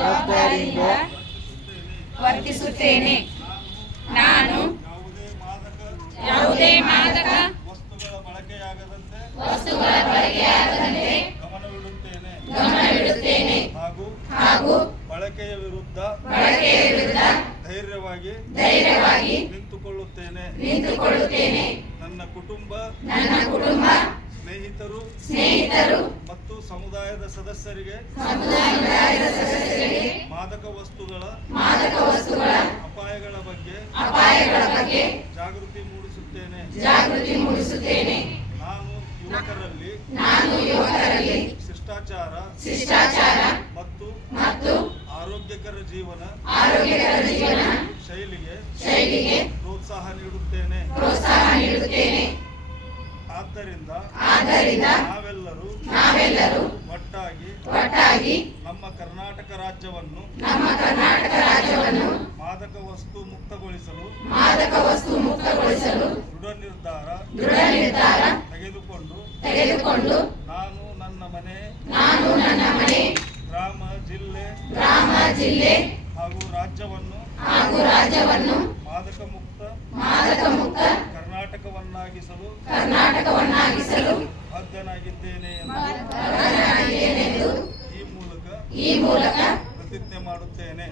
ಜವಾಬ್ದಾರಿಯಿಂದ ವರ್ತಿಸುತ್ತೇನೆ. ನಾನು ಯಾವುದೇ ಮಾದಕ ವಸ್ತುಗಳ ಬಳಕೆಯಾಗದಂತೆ ಗಮನವಿಡುತ್ತೇನೆ ಹಾಗೂ ಬಳಕೆಯ ವಿರುದ್ಧ ಧೈರ್ಯವಾಗಿ ನಿಂತುಕೊಳ್ಳುತ್ತೇನೆ. ನನ್ನ ಕುಟುಂಬ ಸ್ನೇಹಿತರು ಮತ್ತು ಸಮುದಾಯದ ಸದಸ್ಯರಿಗೆ ಮಾದಕ ವಸ್ತುಗಳ ಅಪಾಯಗಳ ಬಗ್ಗೆ ಜಾಗೃತಿ ಮೂಡಿಸುತ್ತೇನೆ. ನಾನು ಯುವಕರಲ್ಲಿ ಶಿಷ್ಟಾಚಾರ ಮತ್ತು ಆರೋಗ್ಯಕರ ಜೀವನ ಶೈಲಿಗೆ ಪ್ರೋತ್ಸಾಹ ನೀಡುತ್ತೇನೆ. ಆದ್ದರಿಂದ ನಾವೆಲ್ಲರೂ ಒಟ್ಟಾಗಿ ನಮ್ಮ ಕರ್ನಾಟಕ ರಾಜ್ಯವನ್ನು ಮಾದಕ ವಸ್ತು ಮುಕ್ತಗೊಳಿಸಲು ದೃಢ ನಿರ್ಧಾರ ತೆಗೆದುಕೊಂಡು ನಾನು ನನ್ನ ಮನೆ ಗ್ರಾಮ ಜಿಲ್ಲೆ ಹಾಗೂ ರಾಜ್ಯವನ್ನು ಮಾದಕ ಮುಕ್ತ ಕರ್ನಾಟಕವನ್ನಾಗಿಸಲು ಬದ್ಧನಾಗಿದ್ದೇನೆ ಎಂದು ಈ ಮೂಲಕ ಪ್ರತಿಜ್ಞೆ ಮಾಡುತ್ತೇನೆ.